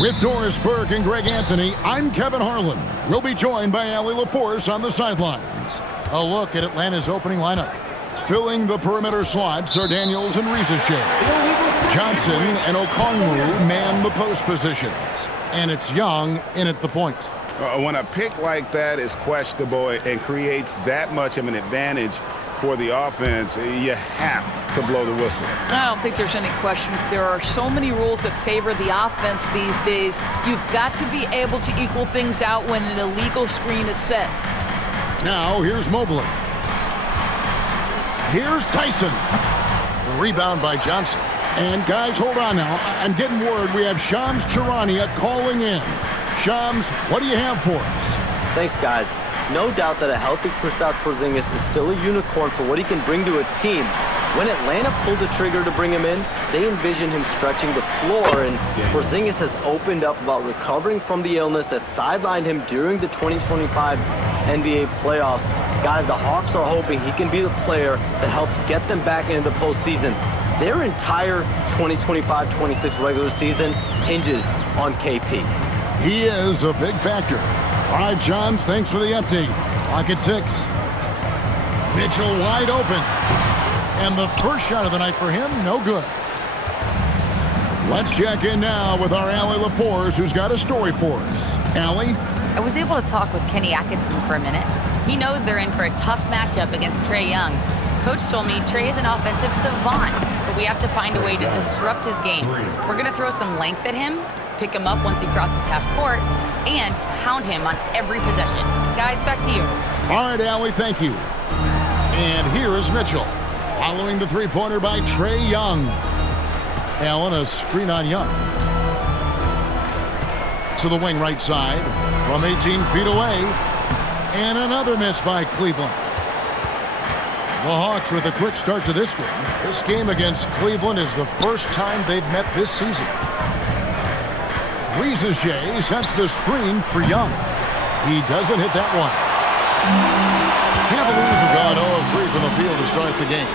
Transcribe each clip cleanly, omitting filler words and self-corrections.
With Doris Burke and Greg Anthony, I'm Kevin Harlan. We'll be joined by Allie LaForce on the sidelines. A look at Atlanta's opening lineup. Filling the perimeter slots are Daniels and Riza-Shea. Johnson and Okongwu man the post positions. And it's Young in at the point. When a pick like that is questionable and creates that much of an advantage for the offense, you have to blow the whistle. I don't think there's any question. There are so many rules that favor the offense these days. You've got to be able to equal things out when an illegal screen is set. Now, here's Mobley. Here's Tyson. The rebound by Johnson. And guys, hold on now. I'm getting word we have Shams Charania calling in. Shams, what do you have for us? Thanks, guys. No doubt that a healthy Kristaps Porzingis is still a unicorn for what he can bring to a team. When Atlanta pulled the trigger to bring him in, they envisioned him stretching the floor, and Porzingis has opened up about recovering from the illness that sidelined him during the 2025 NBA playoffs. Guys, the Hawks are hoping he can be the player that helps get them back into the postseason. Their entire 2025-26 regular season hinges on KP. He is a big factor. All right, Johns, thanks for the update. Clock at 6. Mitchell wide open. And the first shot of the night for him, no good. Let's check in now with our Allie LaForce, who's got a story for us. Allie? I was able to talk with Kenny Atkinson for a minute. He knows they're in for a tough matchup against Trae Young. Coach told me Trae is an offensive savant, but we have to find a way to disrupt his game. We're going to throw some length at him, pick him up once he crosses half court, and hound him on every possession. Guys, back to you. All right, Allie, thank you. And here is Mitchell, following the three-pointer by Trae Young. Allen, a screen on Young. To the wing right side, from 18 feet away. And another miss by Cleveland. The Hawks with a quick start to this game. This game against Cleveland is the first time they've met this season. Riza-Shea sets the screen for Young. He doesn't hit that one. Cavaliers have gone 0-3 from the field to start the game.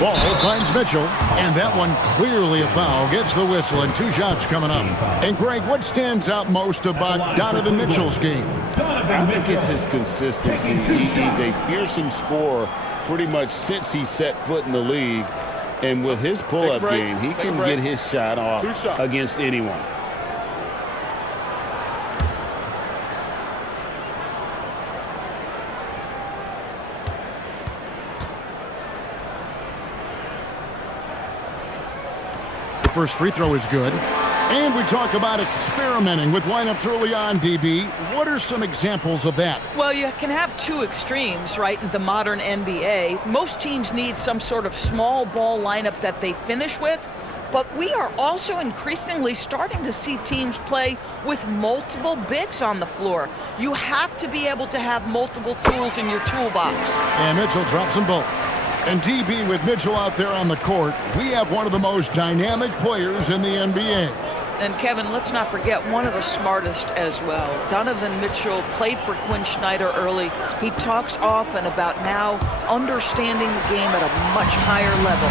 Ball finds Mitchell, and that one clearly a foul. Gets the whistle, and 2 shots coming up. And Greg, what stands out most about Donovan Mitchell's game? I think it's his consistency. He's a fearsome scorer pretty much since he set foot in the league. And with his pull-up game, he can get his shot off against anyone. The first free throw is good. And we talk about experimenting with lineups early on, DB. What are some examples of that? Well, you can have two extremes, right, in the modern NBA. Most teams need some sort of small ball lineup that they finish with, but we are also increasingly starting to see teams play with multiple bigs on the floor. You have to be able to have multiple tools in your toolbox. And Mitchell drops them both. And DB, with Mitchell out there on the court, we have one of the most dynamic players in the NBA. And Kevin, let's not forget one of the smartest as well. Donovan Mitchell played for Quinn Snyder early. He talks often about now understanding the game at a much higher level.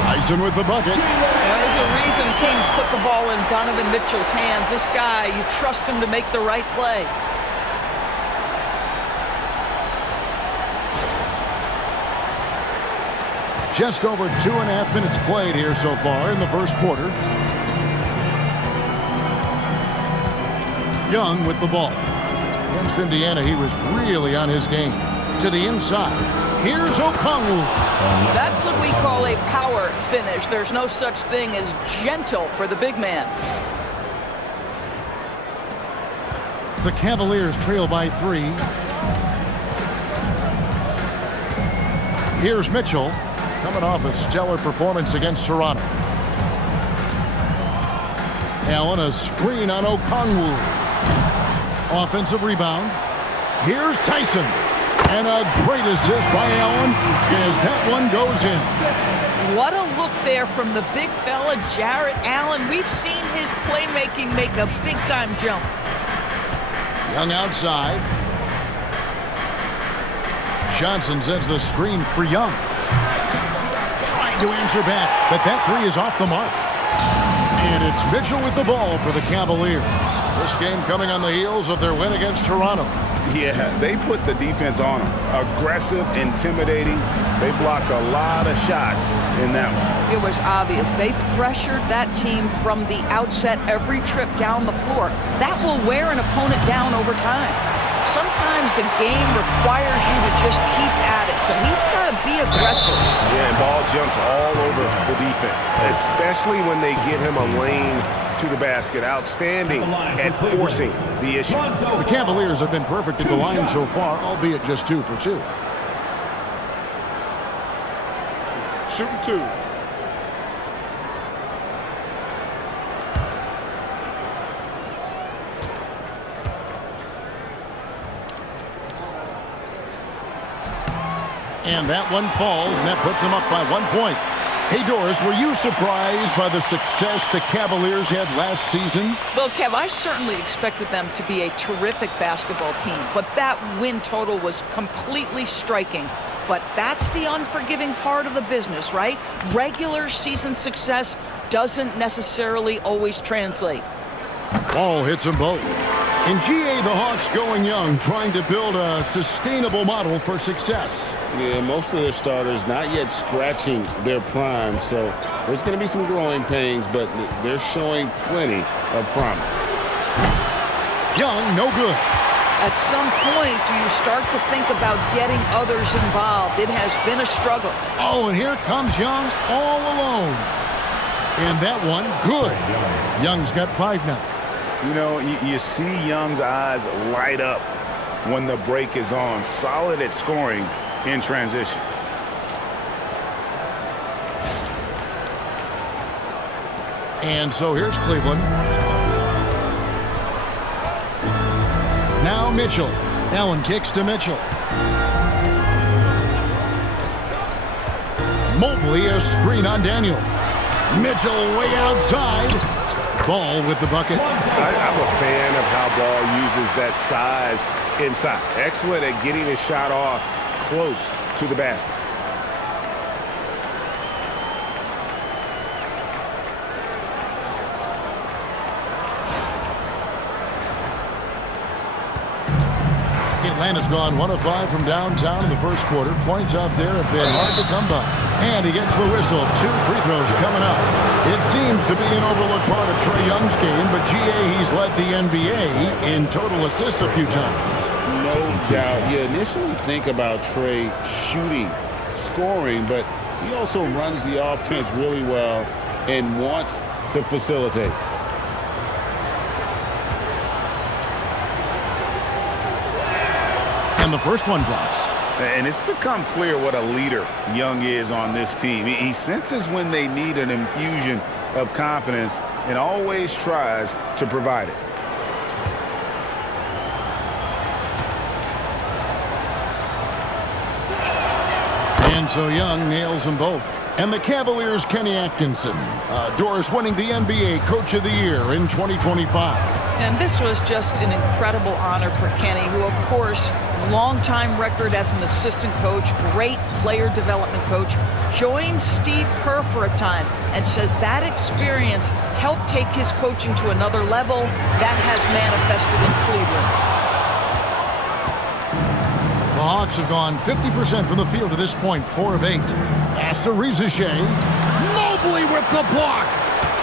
Tyson with the bucket. There's a reason teams put the ball in Donovan Mitchell's hands. This guy, you trust him to make the right play. Just over 2.5 minutes played here so far in the first quarter. Young with the ball. Against Indiana, he was really on his game. To the inside. Here's Okongwu. That's what we call a power finish. There's no such thing as gentle for the big man. The Cavaliers trail by 3. Here's Mitchell. Coming off a stellar performance against Toronto. Allen, a screen on Okongwu. Offensive rebound. Here's Tyson. And a great assist by Allen as that one goes in. What a look there from the big fella, Jarrett Allen. We've seen his playmaking make a big-time jump. Young outside. Johnson sends the screen for Young. Trying to answer back, but that 3 is off the mark. And it's Mitchell with the ball for the Cavaliers. This game coming on the heels of their win against Toronto. Yeah, they put the defense on them. Aggressive, intimidating. They blocked a lot of shots in that one. It was obvious. They pressured that team from the outset every trip down the floor. That will wear an opponent down over time. Sometimes the game requires you to just keep at it, so he's got to be aggressive. Yeah, and ball jumps all over the defense, especially when they give him a lane to the basket. Outstanding at forcing the issue. The Cavaliers have been perfect at the line so far, albeit just 2 for 2. Shooting 2. And that one falls, and that puts them up by 1 point. Hey, Doris, were you surprised by the success the Cavaliers had last season? Well, Kev, I certainly expected them to be a terrific basketball team, but that win total was completely striking. But that's the unforgiving part of the business, right? Regular season success doesn't necessarily always translate. Ball hits them both. In GA, the Hawks going young, trying to build a sustainable model for success. Yeah, most of their starters not yet scratching their prime, so there's going to be some growing pains, but they're showing plenty of promise. Young, no good. At some point, do you start to think about getting others involved? It has been a struggle. Oh, and here comes Young all alone. And that one, good. Young's got 5 now. You know, you see Young's eyes light up when the break is on. Solid at scoring in transition. And so here's Cleveland. Now Mitchell. Allen kicks to Mitchell. Mobley, a screen on Daniels. Mitchell way outside. Ball with the bucket. I'm a fan of how Ball uses that size inside. Excellent at getting his shot off close to the basket. Atlanta's gone 1 of 5 from downtown in the first quarter. Points out there have been hard to come by. And he gets the whistle. 2 free throws coming up. It seems to be an overlooked part of Trae Young's game, but GA, he's led the NBA in total assists a few times. No doubt. You initially think about Trae shooting, scoring, but he also runs the offense really well and wants to facilitate. And the first one drops. And it's become clear what a leader Young is on this team. He senses when they need an infusion of confidence and always tries to provide it. And so Young nails them both. And the Cavaliers' Kenny Atkinson. Doris winning the NBA Coach of the Year in 2025. And this was just an incredible honor for Kenny, who, of course, long-time record as an assistant coach, great player development coach, joined Steve Kerr for a time and says that experience helped take his coaching to another level. That has manifested in Cleveland. The Hawks have gone 50% from the field to this point, 4 of 8. Pass to Rizachet. Mobley with the block.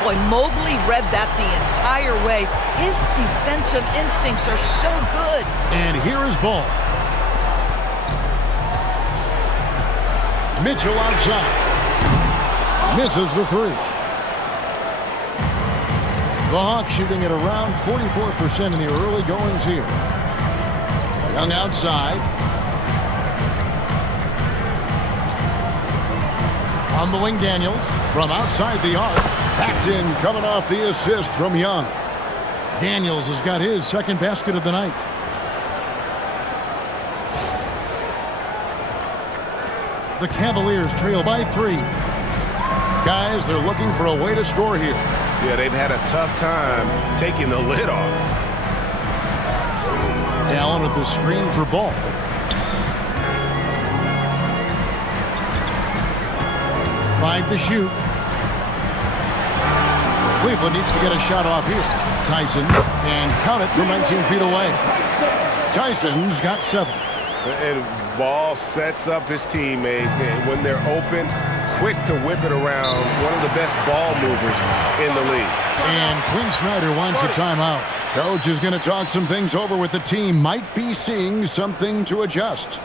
Boy, Mobley read that the entire way. His defensive instincts are so good. And here is Ball. Mitchell outside. Misses the 3. The Hawks shooting at around 44% in the early goings here. Young outside. On the wing, Daniels. From outside the arc. Paxton coming off the assist from Young. Daniels has got his second basket of the night. The Cavaliers trail by 3. Guys, they're looking for a way to score here. Yeah, they've had a tough time taking the lid off. Allen with the screen for Ball. Cleveland needs to get a shot off here. Tyson, and count it from 19 feet away. Tyson's got 7. And Ball sets up his teammates, and when they're open, quick to whip it around. One of the best ball movers in the league. And Quinn Snyder wants a timeout. Coach is going to talk some things over with the team. Might be seeing something to adjust.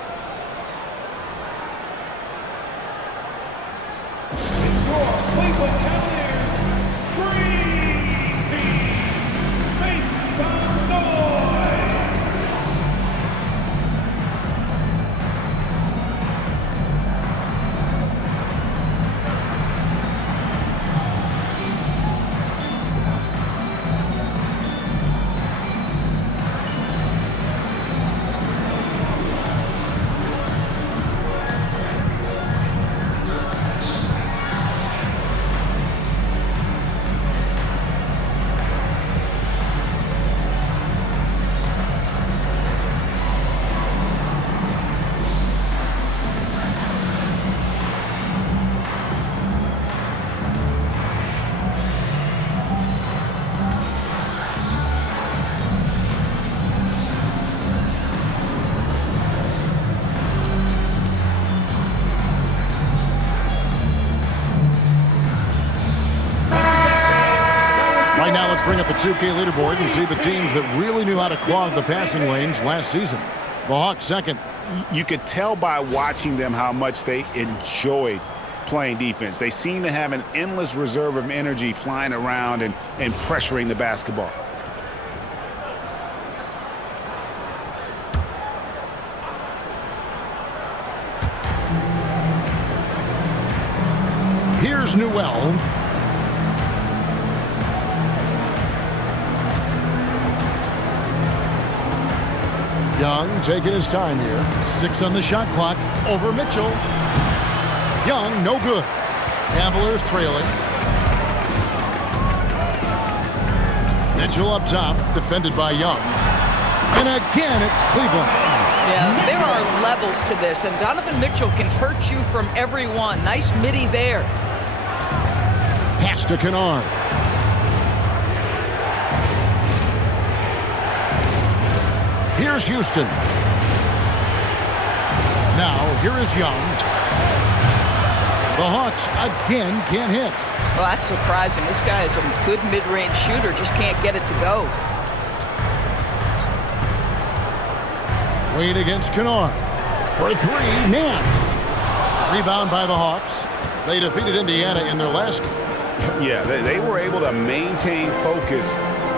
Right now, let's bring up the 2K leaderboard and see the teams that really knew how to clog the passing lanes last season. The Hawks second. You could tell by watching them how much they enjoyed playing defense. They seem to have an endless reserve of energy flying around and pressuring the basketball. Here's Newell. Young taking his time here. 6 on the shot clock. Over Mitchell. Young, no good. Cavaliers trailing. Mitchell up top, defended by Young. And again, it's Cleveland. Yeah, there are levels to this, and Donovan Mitchell can hurt you from every one. Nice midi there. Pass to Kennard. Here's Houston. Now, here is Young. The Hawks again can't hit. Well, that's surprising. This guy is a good mid-range shooter, just can't get it to go. Wade against Kennard. For 3, Nance. Rebound by the Hawks. They defeated Indiana in their last game. Yeah, they were able to maintain focus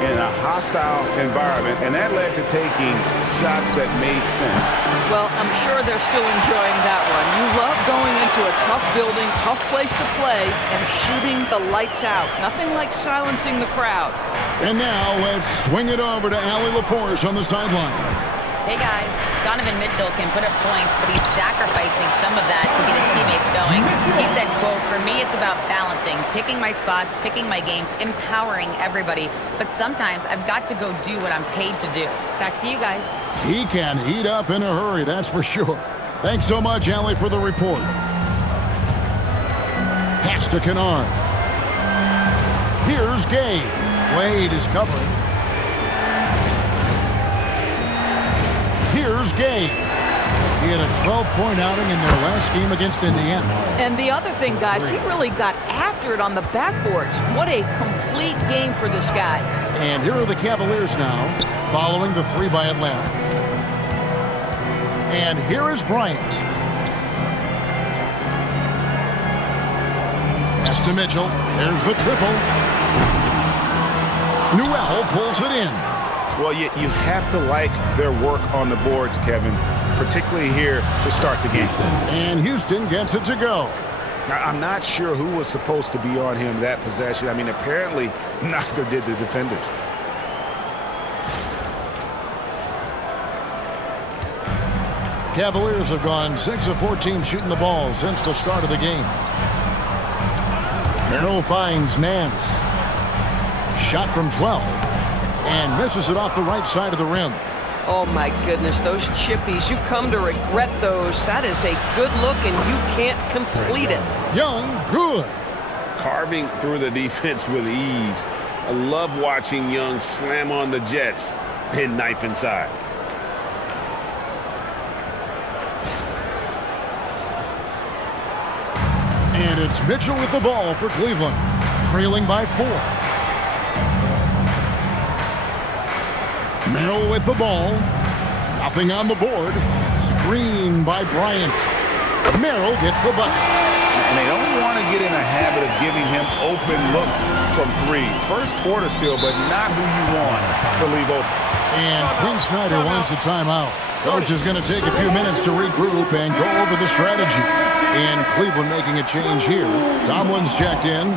in a hostile environment, and that led to taking shots that made sense. Well, I'm sure they're still enjoying that one. You love going into a tough building, tough place to play, and shooting the lights out. Nothing like silencing the crowd. And now let's swing it over to Allie LaForce on the sideline. Hey guys, Donovan Mitchell can put up points, but he's sacrificing some of that to get his teammates going. He said, quote, "For me, it's about balancing, picking my spots, picking my games, empowering everybody. But sometimes I've got to go do what I'm paid to do." Back to you guys. He can heat up in a hurry, that's for sure. Thanks so much, Allie, for the report. Pass to Kennard. Here's Gay. Wade is covering. Here's Gay. He had a 12-point outing in their last game against Indiana. And the other thing, guys, he really got after it on the backboards. What a complete game for this guy. And here are the Cavaliers now, following the 3 by Atlanta. And here is Bryant. Pass to Mitchell. There's the triple. Newell pulls it in. Well, you have to like their work on the boards, Kevin, particularly here to start the game. And Houston gets it to go. Now, I'm not sure who was supposed to be on him that possession. I mean, apparently neither did the defenders. Cavaliers have gone 6 of 14 shooting the ball since the start of the game. Merrill finds Nance. Shot from 12. And misses it off the right side of the rim. Oh, my goodness, those chippies, you come to regret those. That is a good look, and you can't complete it. Young, good. carving through the defense with ease. I love watching Young slam on the Jets and knife inside. And it's Mitchell with the ball for Cleveland, trailing by 4. Merrill with the ball. Nothing on the board. Screen by Bryant. Merrill gets the bucket. And they don't want to get in a habit of giving him open looks from 3. First quarter still, but not who you want to leave open. And Quinn Snyder wants a timeout. Coach is going to take a few minutes to regroup and go over the strategy. And Cleveland making a change here. Tomlin's checked in.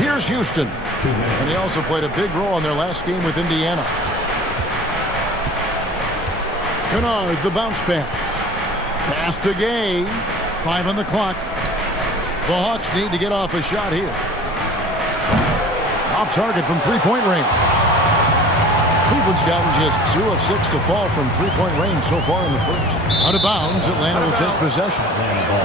Here's Houston. And he also played a big role in their last game with Indiana. Kennard, the bounce pass. Pass to Gay. 5 on the clock. The Hawks need to get off a shot here. Off target from three-point range. Cleveland's gotten just 2 of 6 to fall from three-point range so far in the first. Out of bounds, Atlanta will take possession.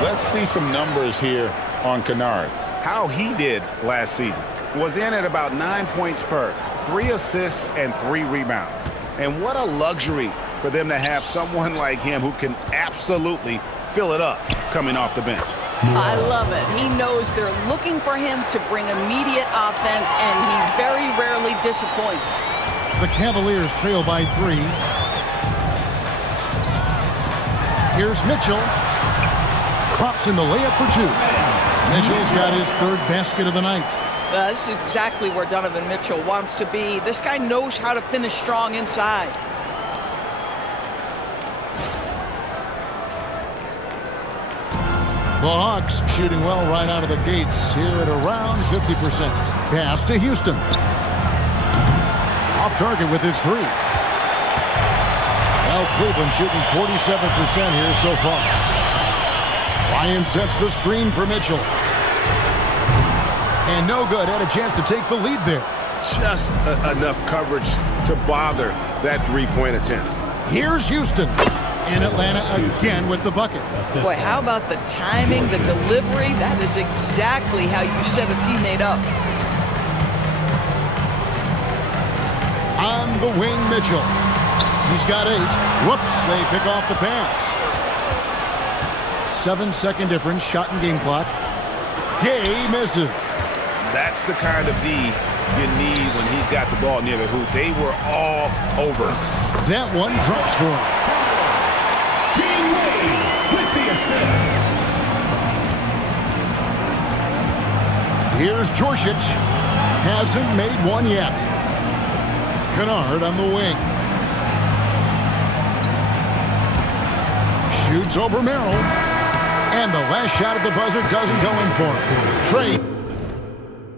Let's see some numbers here on Kennard. How he did last season was in at about 9 points per, 3 assists and 3 rebounds. And what a luxury for them to have someone like him who can absolutely fill it up coming off the bench. I love it. He knows they're looking for him to bring immediate offense, and he very rarely disappoints. The Cavaliers trail by 3. Here's Mitchell. Crops in the layup for 2. Mitchell's got his 3rd basket of the night. This is exactly where Donovan Mitchell wants to be. This guy knows how to finish strong inside. The Hawks shooting well right out of the gates here at around 50%. Pass to Houston. Off target with his 3. Well, Cleveland shooting 47% here so far. Ryan sets the screen for Mitchell. And no good. Had a chance to take the lead there. Just enough coverage to bother that 3-point attempt. Here's Houston. In Atlanta again with the bucket. Boy, how about the timing, the delivery? That is exactly how you set a teammate up. On the wing, Mitchell. He's got 8. Whoops, they pick off the pass. 7-second difference, shot and game clock. Gay misses. That's the kind of D you need when he's got the ball near the hoop. They were all over. That one drops for him. Here's Djorcic. Hasn't made one yet. Kennard on the wing. Shoots over Merrill. And the last shot at the buzzer doesn't go in for him. Trey.